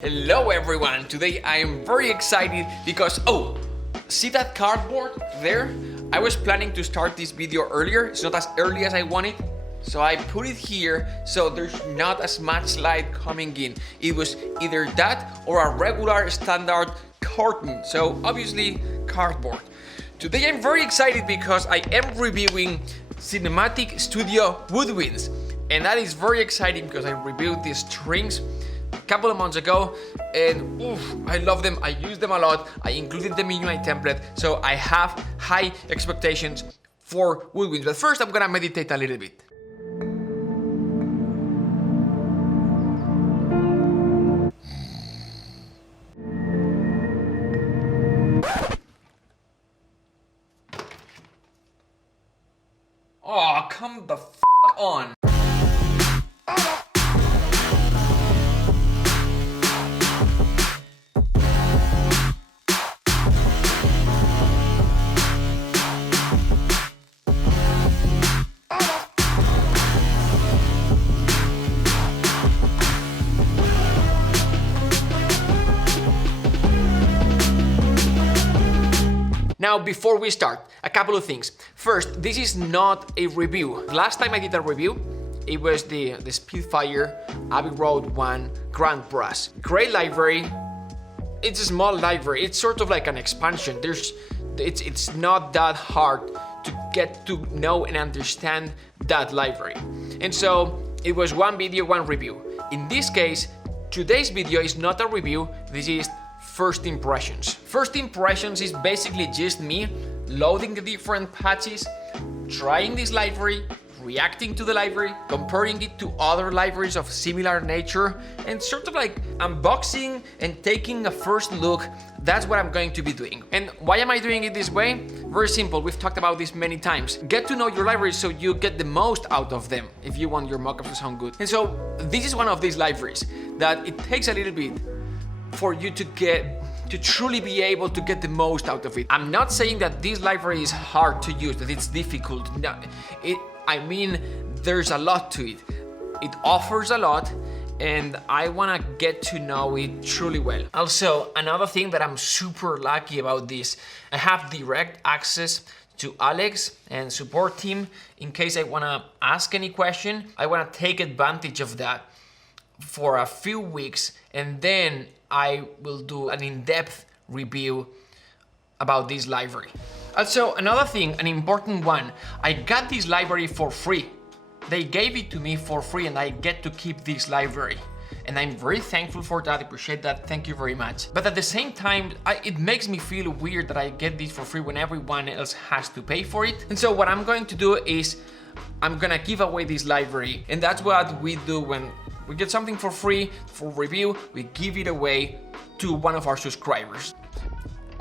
Hello everyone, today I am very excited because, see that cardboard there? I was planning to start this video earlier, it's not as early as I wanted, so I put it here so there's not as much light coming in. It was either that or a regular standard curtain, so obviously cardboard. Today I'm very excited because I am reviewing Cinematic Studio Woodwinds, and that is very exciting because I reviewed these strings a couple of months ago and I love them. I use them a lot. I included them in my template, so I have high expectations for Woodwinds. But first I'm gonna meditate a little bit. Oh, come the f*** on. Now, before we start, a couple of things. First, this is not a review. Last time I did a review, it was the Spitfire Abbey Road 1 Grand Brass. Great library. It's a small library. It's sort of like an expansion. It's not that hard to get to know and understand that library. And so it was one video, one review. In this case, today's video is not a review. This is first impressions. First impressions is basically just me loading the different patches, trying this library, reacting to the library, comparing it to other libraries of similar nature, and sort of like unboxing and taking a first look. That's what I'm going to be doing. And why am I doing it this way? Very simple. We've talked about this many times. Get to know your libraries so you get the most out of them if you want your mockups to sound good. And so this is one of these libraries that it takes a little bit for you to truly be able to get the most out of it. I'm not saying that this library is hard to use, that it's difficult. No, I mean, there's a lot to it. It offers a lot, and I wanna get to know it truly well. Also, another thing that I'm super lucky about this, I have direct access to Alex and support team in case I wanna ask any question. I wanna take advantage of that for a few weeks, and then I will do an in-depth review about this library. Also, another thing, an important one, I got this library for free. They gave it to me for free and I get to keep this library. And I'm very thankful for that, appreciate that, thank you very much. But at the same time, it makes me feel weird that I get this for free when everyone else has to pay for it. And so what I'm going to do is, I'm gonna give away this library. And that's what we do when we get something for free, for review, we give it away to one of our subscribers.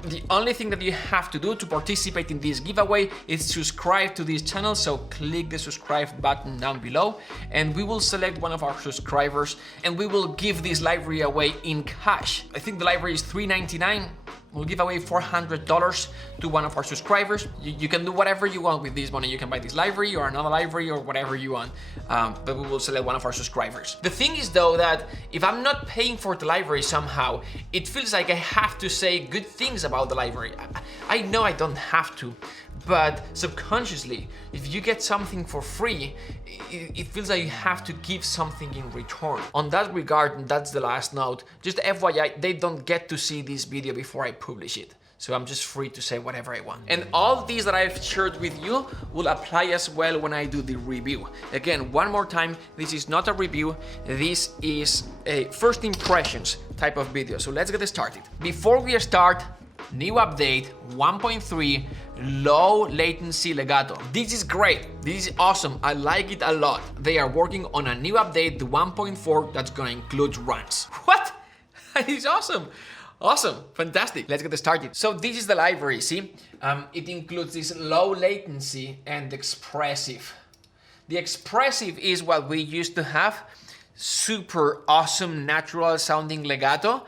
The only thing that you have to do to participate in this giveaway is subscribe to this channel, so click the subscribe button down below and we will select one of our subscribers and we will give this library away in cash. I think the library is $3.99. We'll give away $400 to one of our subscribers. You can do whatever you want with this money. You can buy this library or another library or whatever you want, but we will select one of our subscribers. The thing is though that if I'm not paying for the library somehow, it feels like I have to say good things about the library. I know I don't have to, but subconsciously, if you get something for free, it feels like you have to give something in return. On that regard, and that's the last note, just FYI, they don't get to see this video before I publish it. So I'm just free to say whatever I want. And all these that I've shared with you will apply as well when I do the review. Again, one more time, this is not a review, this is a first impressions type of video. So let's get started. Before we start, new update 1.3 low latency legato. This is great. This is awesome. I like it a lot. They are working on a new update, the 1.4, that's gonna include runs. What? That is awesome. Awesome, fantastic. Let's get started. So this is the library, see? It includes this low latency and expressive. The expressive is what we used to have. Super awesome natural sounding legato.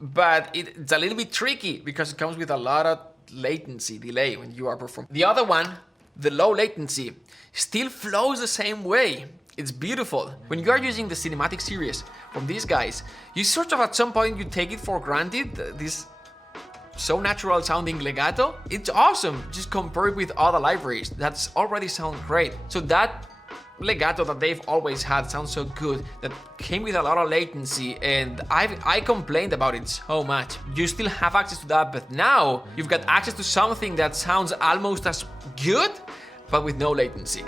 But it's a little bit tricky because it comes with a lot of latency, delay when you are performing. The other one, the low latency, still flows the same way. It's beautiful. When you are using the cinematic series from these guys, you sort of at some point you take it for granted, this so natural sounding legato. It's awesome, just compare it with other libraries. That's already sound great. So that legato that they've always had sounds so good, that came with a lot of latency, and I complained about it so much. You still have access to that, but now you've got access to something that sounds almost as good, but with no latency.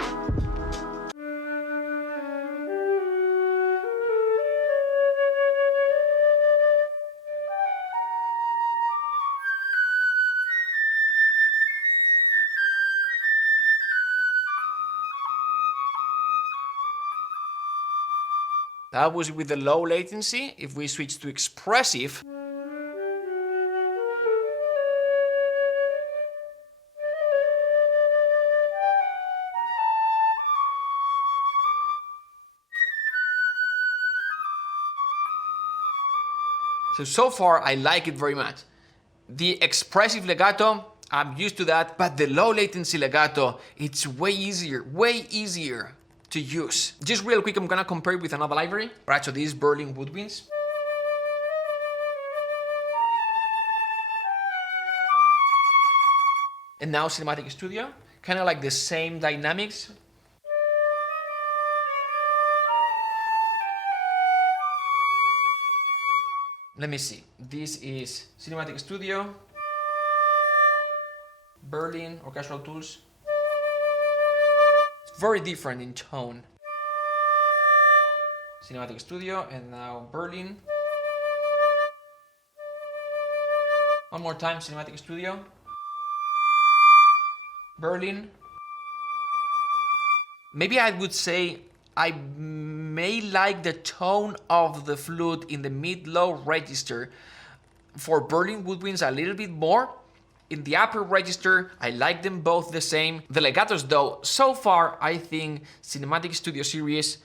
That was with the low latency. If we switch to expressive, so far I like it very much. The expressive legato, I'm used to that, but the low latency legato, it's way easier to use. Just real quick, I'm gonna compare it with another library. Right, so this is Berlin Woodwinds. And now Cinematic Studio, kind of like the same dynamics. Let me see, this is Cinematic Studio, Berlin, orchestral tools. It's very different in tone. Cinematic Studio, and now Berlin. One more time, Cinematic Studio, Berlin. Maybe I would say I may like the tone of the flute in the mid-low register for Berlin Woodwinds a little bit more. In the upper register, I like them both the same. The legatos though, so far I think Cinematic Studio Series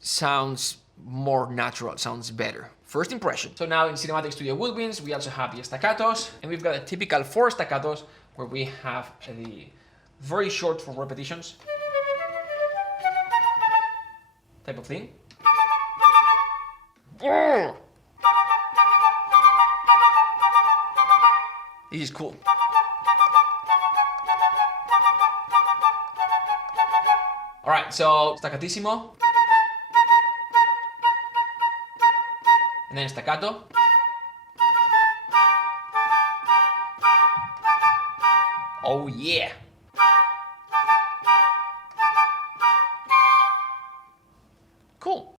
sounds more natural, sounds better. First impression. So now in Cinematic Studio Woodwinds, we also have the staccatos, and we've got a typical 4 staccatos where we have the very short for repetitions type of thing. This is cool. All right, so staccatissimo, and then staccato. Oh yeah. Cool.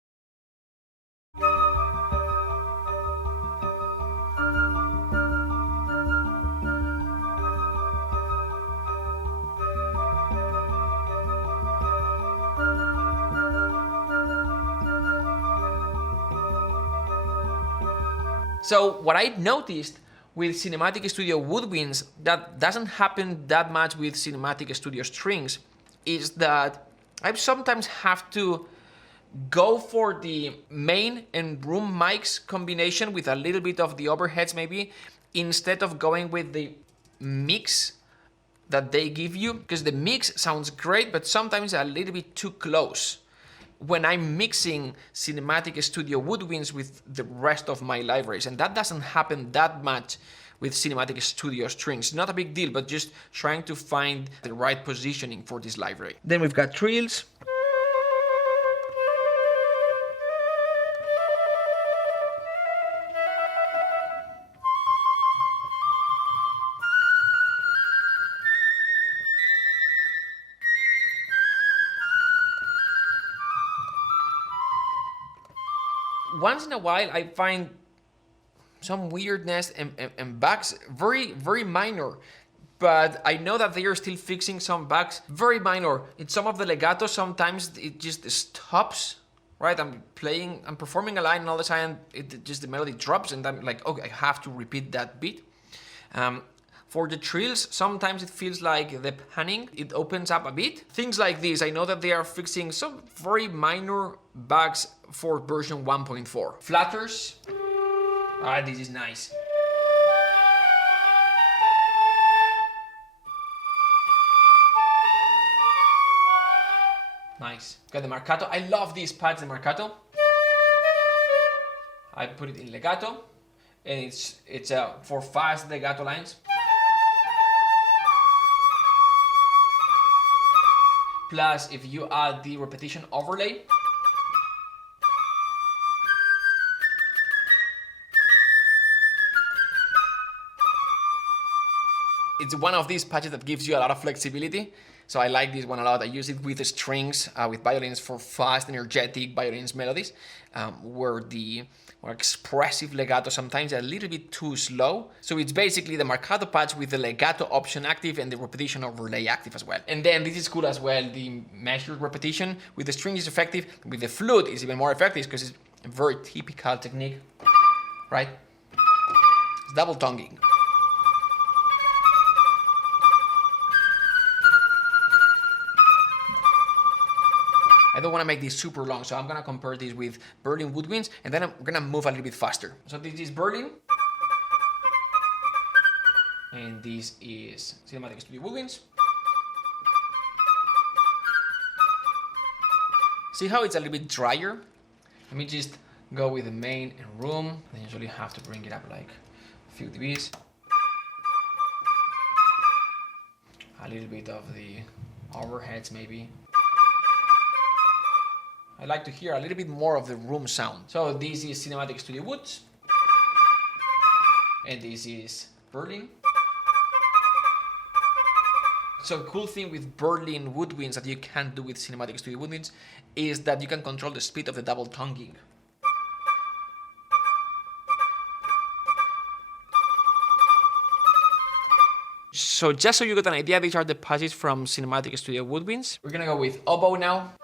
So what I noticed with Cinematic Studio Woodwinds that doesn't happen that much with Cinematic Studio Strings is that I sometimes have to go for the main and room mics combination with a little bit of the overheads maybe, instead of going with the mix that they give you, because the mix sounds great, but sometimes a little bit too close when I'm mixing Cinematic Studio Woodwinds with the rest of my libraries, and that doesn't happen that much with Cinematic Studio Strings. Not a big deal, but just trying to find the right positioning for this library. Then we've got trills. Once in a while, I find some weirdness and bugs, very minor, but I know that they are still fixing some bugs, very minor. In some of the legatos, sometimes it just stops, right? I'm performing a line, and all of a sudden, the melody drops, and I'm like, okay, I have to repeat that beat. For the trills, sometimes it feels like the panning, it opens up a bit. Things like this, I know that they are fixing some very minor bugs for version 1.4. Flatters, this is nice. Nice. Got the marcato. I love these pads, the marcato. I put it in legato, and it's for fast legato lines. Plus, if you add the repetition overlay, it's one of these patches that gives you a lot of flexibility. So I like this one a lot. I use it with the strings, with violins for fast, energetic violins melodies, where the more expressive legato sometimes a little bit too slow. So it's basically the marcato patch with the legato option active and the repetition overlay active as well. And then this is cool as well. The measured repetition with the strings is effective. With the flute is even more effective because it's a very typical technique, right? It's double tonguing. I don't want to make this super long, so I'm going to compare this with Berlin Woodwinds, and then I'm going to move a little bit faster. So this is Berlin, and this is Cinematic Studio Woodwinds. See how it's a little bit drier? Let me just go with the main and room. I usually have to bring it up like a few dBs. A little bit of the overheads maybe. I like to hear a little bit more of the room sound. So this is Cinematic Studio Woods, and this is Berlin. So cool thing with Berlin Woodwinds that you can't do with Cinematic Studio Woodwinds is that you can control the speed of the double tonguing. So just so you got an idea, these are the patches from Cinematic Studio Woodwinds. We're gonna go with Oboe now.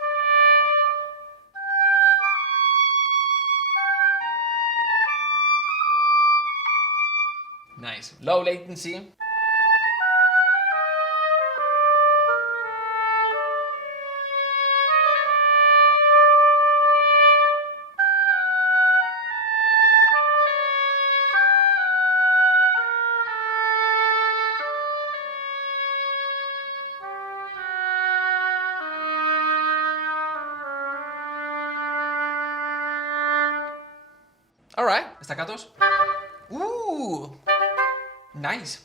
Nice. Low latency. All right, staccatos. Ooh. Nice.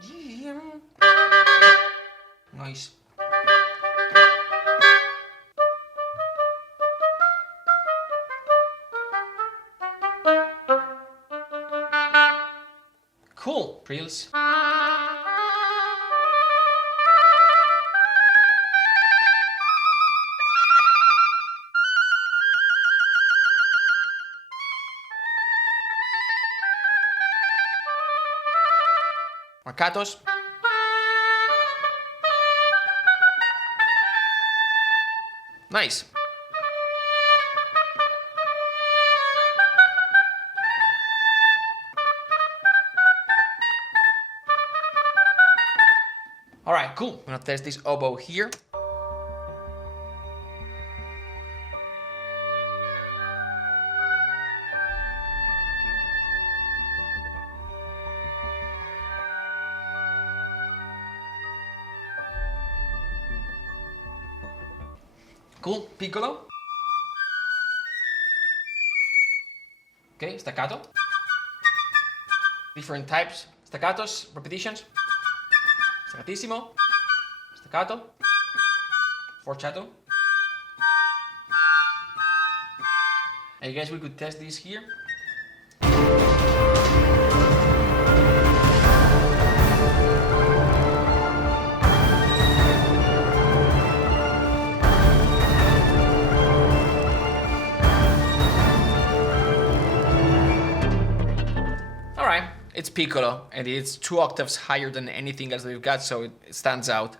Yeah. Nice. Cool. Trills. Marcatos. Nice. All right, cool. I'm gonna test this oboe here. Cool, piccolo. Okay, staccato. Different types, staccatos, repetitions. Staccatissimo, staccato, forzato. I guess we could test this here. It's piccolo, and it's 2 octaves higher than anything else that we've got, so it stands out.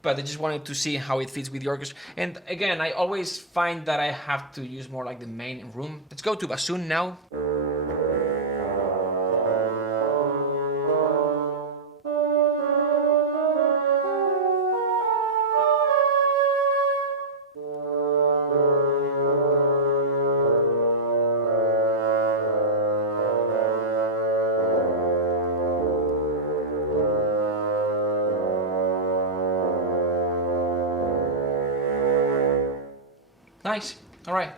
But I just wanted to see how it fits with the orchestra. And again, I always find that I have to use more like the main room. Let's go to bassoon now. Nice. All right.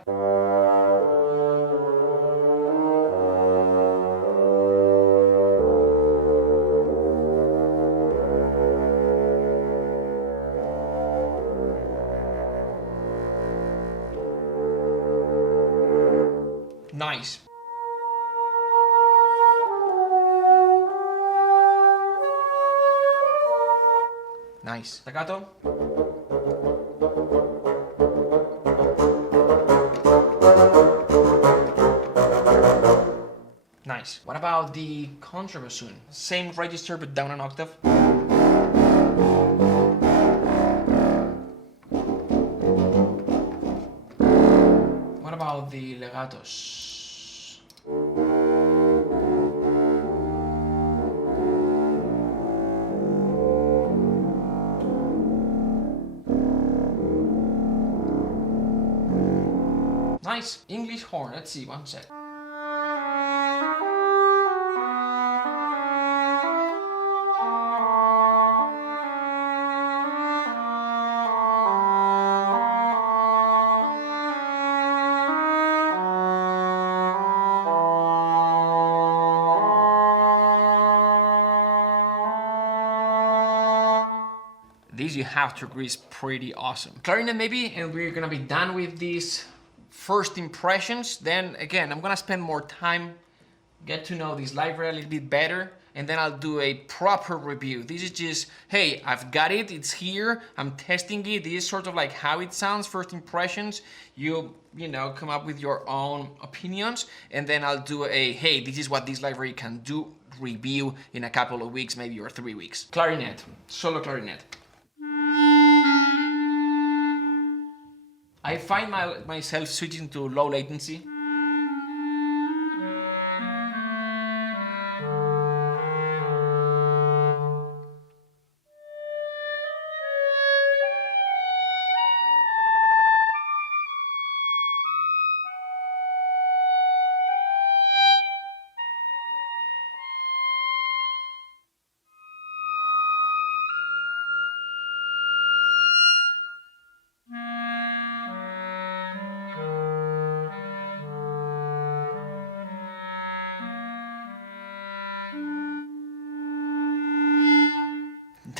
Nice. Nice. Staccato. Nice. What about the contrabassoon? Same register but down an octave. What about the legatos? Nice. English horn. Let's see, one sec. This you have to agree is pretty awesome. Clarinet maybe, and we're gonna be done with these first impressions. Then again, I'm gonna spend more time, get to know this library a little bit better, and then I'll do a proper review. This is just, hey, I've got it, it's here, I'm testing it. This is sort of like how it sounds, first impressions. You know, come up with your own opinions, and then I'll do a, hey, this is what this library can do, review in a couple of weeks, maybe, or 3 weeks. Clarinet, solo clarinet. I find myself switching to low latency.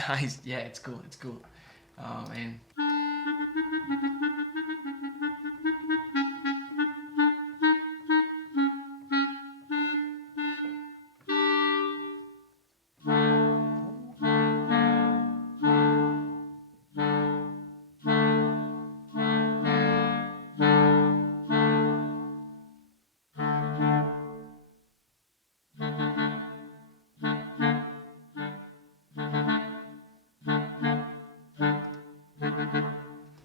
Nice, yeah, it's cool, it's cool. Oh man.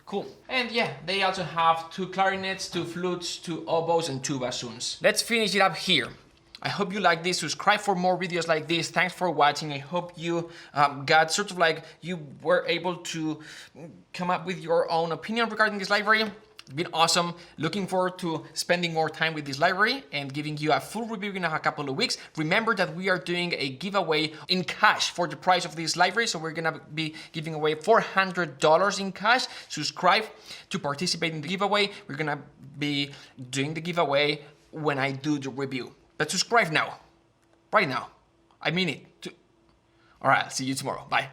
Cool. And yeah, they also have 2 clarinets, 2 flutes, 2 oboes, and 2 bassoons. Let's finish it up here. I hope you like this. Subscribe for more videos like this. Thanks for watching. I hope you got sort of like, you were able to come up with your own opinion regarding this library. It's been awesome. Looking forward to spending more time with this library and giving you a full review in a couple of weeks. Remember that we are doing a giveaway in cash for the price of this library. So we're gonna be giving away $400 in cash. Subscribe to participate in the giveaway. We're gonna be doing the giveaway when I do the review. But subscribe now, right now. I mean it. All right, I'll see you tomorrow. Bye.